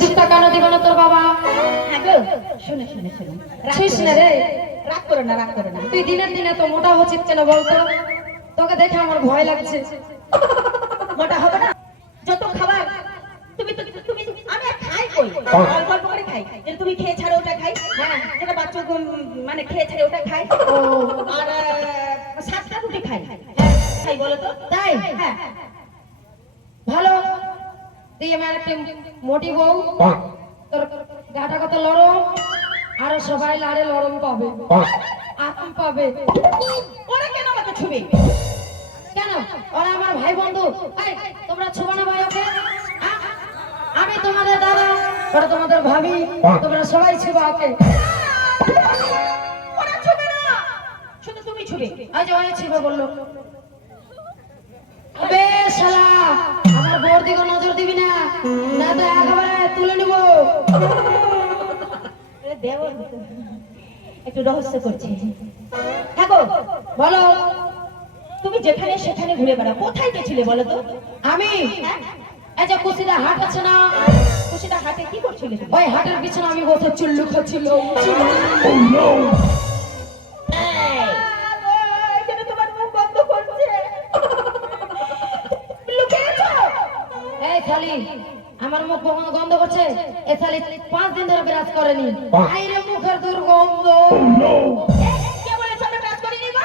সিঁদুরটা কেন দিবে না তোর বাবা? হ্যাঁ গো, শুনে শুনে শুনে শুনিস না রে, রাগ করো না, রাগ করো না। তুই দিনের দিনে তো মোটা হচ্ছিস কেন বলতো? তোকে দেখে আমার ভয় লাগছে। মোটা হবে না, যত খাবার তুমি তুমি আমি আর খাই কই, অল্প অল্প করে খাই। যেটা তুমি খেয়ে ছাড়ো ওটা খাই, হ্যাঁ যেটা বাচ্চা মানে খেয়ে ছাড়ে ওটা খাই। ও আর 7টা রুটি খাই। খাই বলো তো? তাই? হ্যাঁ ভালো, তুই আমার একটা মোটি বউ, তোর গাটা কত লরম, আরো সবাই লাড়ে লরম পাবে, আরাম পাবে। ওরা কেন আমাকে ছুবে? কেন? ওরা আমার ভাই বন্ধু। এই, তোমরা ছুবো না ভাই ওকে? আমি তোমাদের দাদা, ওরা তোমাদের ভাবি, তোমরা সবাই ছুবো ওকে। ওরা ছুবে না, শুধু তুমি ছুবে। আজ ওই ছুবে বললো। আবে শালা, আমার বোর দিকে নজর দিবি না, না তো একেবারে তুলে নিব। দেওয়ার একটু রহস্য করছে। হ্যাঁ গো, বলো, তুমি যেখানে সেখানে ঘুরে বেড়াও, কোথায় গেছিলে বলো তো? আমি হ্যাঁ? এই যে কুশিদা হাট আছে না, কুশিদা হাটে কি করছিলে তুমি? ওই হাটের পিছনে আমি বসে চুল্লু খাচ্ছিল। এখানে তোমার মুখ বন্ধ করছে। লুকিয়েছো? এই খালি আমার মুখ গন্ধ করছে, এ খালি 5 দিন ধরে বিরাজ করেনি। আইরে মুখের দুর্গন্ধ। কে বলেছে আমি ব্রাশ করিনি গো?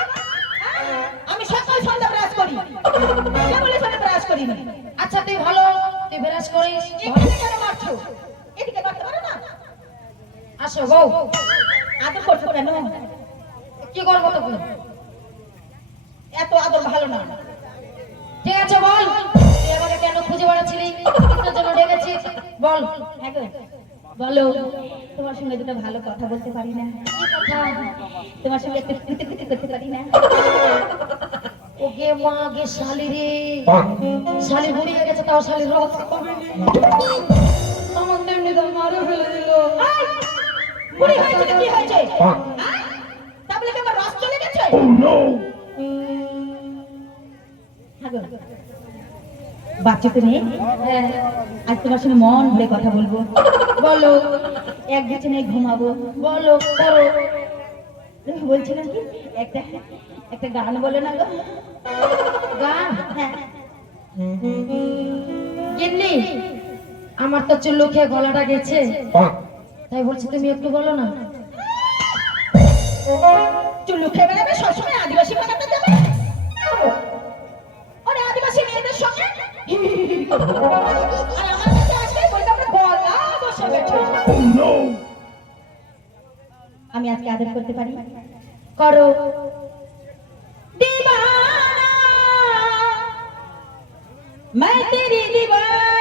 আমি সকাল সন্ধ্যা ব্রাশ করি। কে বলেছে আমি ব্রাশ করিনি? আচ্ছা তুই ভালো, তুই বিরাজ করিস। এখানে কেন মারছো? এদিকে মারতে পারো না? আসো বউ, আদর করছো কেন? কি করবো তোকে? এত আদর ভালো না। ঠিক আছে বল, তুই আমাকে কেন খুঁজে বেড়াচ্ছিলি, তোর জন্য ডেকেছি, বল। হ্যাঁ গো, বলো তোমার সঙ্গে দুটো ভালো কথা বলতে পারি না? কি কথা? তোমার সঙ্গে একটু কুতি কুতি করতে পারি না? ওকে মা গে শালি রে, শালি বুড়িয়ে গেছে তাও শালি রস কমে নি। আমার তেমনি তো মারে ফেলে দিল। বুড়ি হয়েছে তো কি হয়েছে? তা বলে কি আমার রস চলে গেছে? হ্যাঁ গো, বাচ্চা তুমি? হ্যাঁ আজ তোমার সঙ্গে মন ভরে কথা বলবো। বলো, এক বিছানায় ঘুমাবো। বলো করো। তুমি বলছিলাম কি, একটা একটা গান বলে না গো? গান? হ্যাঁ গিন্নি, আমার তো চুল্লু খেয়ে গলাটা গেছে, তাই বলছি তুমি একটু বলো না। চুল্লু খেয়ে বেড়াবে, সবসময় আদিবাসী বানাতে যাবে? ওরে আদিবাসী মেয়েদের সঙ্গে আর আমার কাছে আসবে বলবে আমরা গলা বসে গেছে। আমি আজকে আদর করতে পারি? করো। दीवाना मैं तेरी दीवाना